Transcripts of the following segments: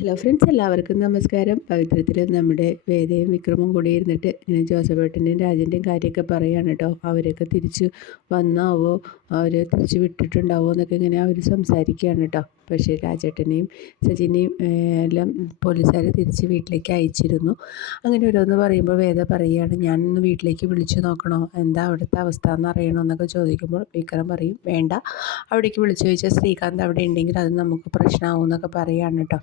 Hello friends, എല്ലാവർക്കും നമസ്കാരം. പവിത്രത്തിൽ നമ്മുടെ വേദയും വിക്രമും കൂടി ഇരുന്നിട്ട് ഇങ്ങനെ ജോസഫേട്ടൻ്റെയും രാജൻ്റെയും കാര്യമൊക്കെ പറയാണ് കേട്ടോ. അവരൊക്കെ തിരിച്ച് വന്നാവോ, അവർ തിരിച്ച് വിട്ടിട്ടുണ്ടാവോ എന്നൊക്കെ ഇങ്ങനെ അവർ സംസാരിക്കുകയാണ് കേട്ടോ. പക്ഷേ രാജേട്ടനെയും സജിനെയും എല്ലാം പോലീസുകാർ തിരിച്ച് വീട്ടിലേക്ക് അയച്ചിരുന്നു. അങ്ങനെ ഓരോന്ന് പറയുമ്പോൾ വേദ പറയുകയാണ്, ഞാനൊന്ന് വീട്ടിലേക്ക് വിളിച്ചു നോക്കണോ, എന്താ അവിടുത്തെ അവസ്ഥ എന്ന് അറിയണോ എന്നൊക്കെ ചോദിക്കുമ്പോൾ വിക്രം പറയും, വേണ്ട, അവിടേക്ക് വിളിച്ചു ചോദിച്ചാൽ ശ്രീകാന്ത് അവിടെ ഉണ്ടെങ്കിൽ അത് നമുക്ക് പ്രശ്നമാവും എന്നൊക്കെ പറയുകയാണ് കേട്ടോ.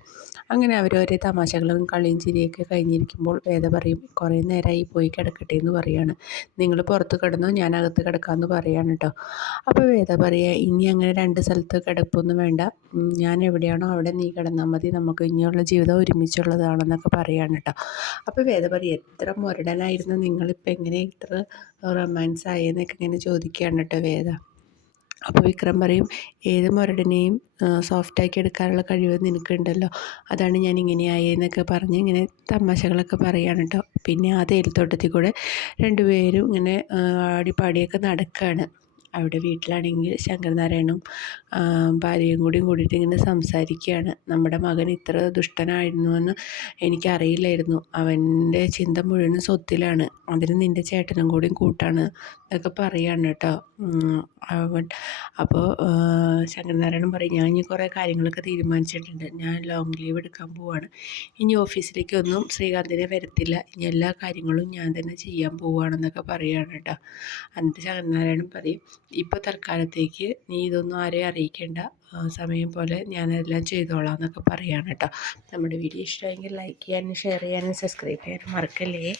അങ്ങനെ അവർ ഓരോ തമാശകളും കളിയും ചിരിയൊക്കെ കഴിഞ്ഞിരിക്കുമ്പോൾ വേദ പറയും, കുറേ നേരമായി പോയി കിടക്കട്ടെ എന്ന് പറയാണ്. നിങ്ങൾ പുറത്ത് കിടന്നോ, ഞാൻ അകത്ത് കിടക്കാമെന്ന് പറയാണ് കേട്ടോ. അപ്പോൾ വേദ പറയുക, ഇനി അങ്ങനെ രണ്ട് സ്ഥലത്ത് കിടപ്പൊന്നും വേണ്ട, ഞാൻ എവിടെയാണോ അവിടെ നീ കിടന്നാൽ മതി, നമുക്ക് ഇനിയുള്ള ജീവിതം ഒരുമിച്ചുള്ളതാണെന്നൊക്കെ പറയാണ് കേട്ടോ. അപ്പോൾ വേദ പറയും, എത്ര മുരടനായിരുന്നു നിങ്ങളിപ്പോൾ എങ്ങനെ ഇത്ര റൊമാൻസ് ആയെന്നൊക്കെ ഇങ്ങനെ ചോദിക്കുകയാണ് കേട്ടോ വേദ. അപ്പോൾ വിക്രം പറയും, ഏത് മുരടിനെയും സോഫ്റ്റാക്കി എടുക്കാനുള്ള കഴിവ് നിനക്കുണ്ടല്ലോ, അതാണ് ഞാൻ ഇങ്ങനെ ആയെന്നൊക്കെ പറഞ്ഞ് ഇങ്ങനെ തമാശകളൊക്കെ പറയാണ് കേട്ടോ. പിന്നെ ആ തേയിലത്തോട്ടത്തിൽ കൂടെ രണ്ടുപേരും ഇങ്ങനെ ആടിപ്പാടിയൊക്കെ നടക്കുകയാണ്. അവിടെ വീട്ടിലാണെങ്കിൽ ശങ്കരനാരായണനും ഭാര്യയും കൂടിയിട്ട് ഇങ്ങനെ സംസാരിക്കുകയാണ്. നമ്മുടെ മകൻ ഇത്ര ദുഷ്ടനായിരുന്നുവെന്ന് എനിക്കറിയില്ലായിരുന്നു, അവൻ്റെ ചിന്ത മുഴുവൻ സ്വത്തിലാണ്, അതിന് നിൻ്റെ ചേട്ടനും കൂടി കൂട്ടാണ് എന്നൊക്കെ പറയാണ് കേട്ടോ. അപ്പോൾ ശങ്കരനാരായണൻ പറയും, ഞാൻ ഇനി കുറേ കാര്യങ്ങളൊക്കെ തീരുമാനിച്ചിട്ടുണ്ട്, ഞാൻ ലോങ് ലീവ് എടുക്കാൻ പോവുകയാണ്, ഇനി ഓഫീസിലേക്കൊന്നും ശ്രീകാന്തിനെ വരത്തില്ല, ഇനി എല്ലാ കാര്യങ്ങളും ഞാൻ തന്നെ ചെയ്യാൻ പോവുകയാണെന്നൊക്കെ പറയുകയാണ് കേട്ടോ. എന്നിട്ട് ശങ്കരനാരായണൻ പറയും, ഇപ്പോൾ തൽക്കാലത്തേക്ക് നീ ഇതൊന്നും ആരെയും അറിയിക്കേണ്ട, സമയം പോലെ ഞാനെല്ലാം ചെയ്തോളാം എന്നൊക്കെ പറയുകയാണ് കേട്ടോ. നമ്മുടെ വീഡിയോ ഇഷ്ടമെങ്കിൽ ലൈക്ക് ചെയ്യാനും ഷെയർ ചെയ്യാനും സബ്സ്ക്രൈബ് ചെയ്യാനും മറക്കല്ലേ.